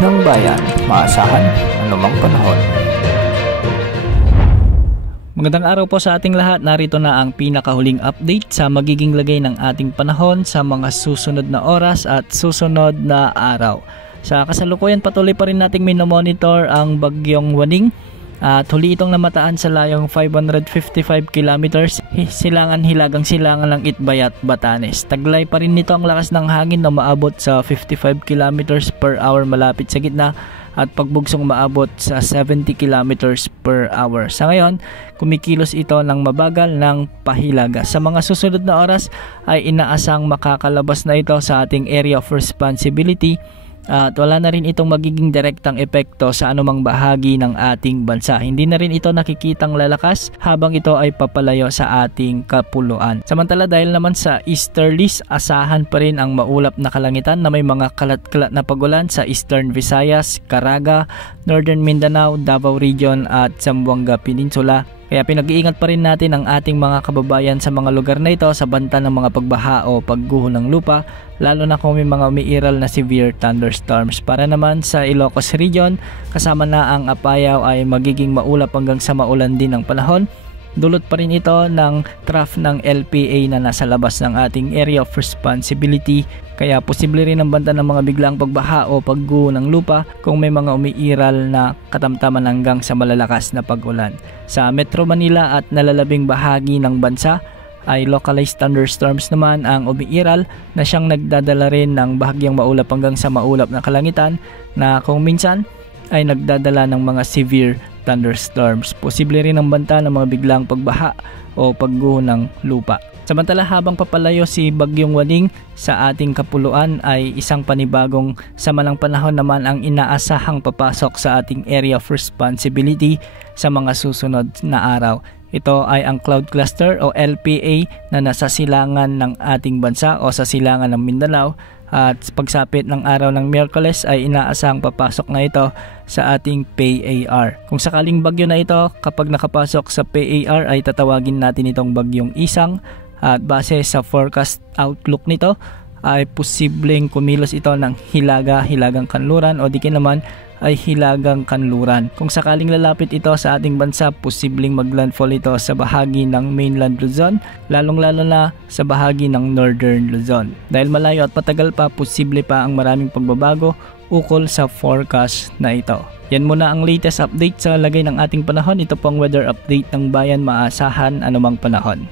ng bayan, maasahan anumang panahon. Magandang araw po sa ating lahat. Narito na ang pinakahuling update sa magiging lagay ng ating panahon sa mga susunod na oras at susunod na araw. Sa kasalukuyan patuloy pa rin nating minomonitor ang bagyong Waning at huli itong namataan sa layong 555 kilometers silangan hilagang silangan ng Itbayat, Batanes. Taglay pa rin nito ang lakas ng hangin na maabot sa 55 kilometers per hour malapit sa gitna at pagbugsong maabot sa 70 kilometers per hour. Sa ngayon, kumikilos ito ng mabagal ng pahilaga. Sa mga susunod na oras ay inaasang makakalabas na ito sa ating area of responsibility at wala na rin itong magiging direktang epekto sa anumang bahagi ng ating bansa. Hindi na rin ito nakikitang lalakas habang ito ay papalayo sa ating kapuluan. Samantala dahil naman sa easterlies, asahan pa rin ang maulap na kalangitan na may mga kalat-kalat na pagulan sa Eastern Visayas, Caraga, Northern Mindanao, Davao Region at Zamboanga Peninsula. Kaya pinag-iingat pa rin natin ang ating mga kababayan sa mga lugar na ito sa banta ng mga pagbaha o pagguho ng lupa, lalo na kung may mga umiiral na severe thunderstorms. Para naman sa Ilocos Region, kasama na ang Apayao ay magiging maulap hanggang sa maulan din ang panahon. Dulot pa rin ito ng trough ng LPA na nasa labas ng ating area of responsibility. Kaya posible rin ang banta ng mga biglang pagbaha o pagguho ng lupa kung may mga umiiral na katamtaman hanggang sa malalakas na pag-ulan. Sa Metro Manila at nalalabing bahagi ng bansa ay localized thunderstorms naman ang umiiral na siyang nagdadala rin ng bahagyang maulap hanggang sa maulap na kalangitan na kung minsan ay nagdadala ng mga severe thunderstorms. Posible rin ang banta ng mga biglang pagbaha o pagguho ng lupa. Samantala habang papalayo si Bagyong Waning sa ating kapuluan ay isang panibagong sama ng panahon naman ang inaasahang papasok sa ating area of responsibility sa mga susunod na araw. Ito ay ang Cloud Cluster o LPA na nasa silangan ng ating bansa o sa silangan ng Mindanao. At pagsapit ng araw ng Miyerkules ay inaasahang papasok na ito sa ating PAR. Kung sakaling bagyo na ito, kapag nakapasok sa PAR ay tatawagin natin itong bagyong Isang. At base sa forecast outlook nito ay posibleng kumilos ito ng hilagang kanluran o di naman ay hilagang kanluran. Kung sakaling lalapit ito sa ating bansa, posibleng maglandfall ito sa bahagi ng mainland Luzon, lalong-lalo na sa bahagi ng northern Luzon. Dahil malayo at patagal pa, posible pa ang maraming pagbabago ukol sa forecast na ito. Yan muna ang latest update sa lagay ng ating panahon. Ito pong weather update ng bayan, maasahan anumang panahon.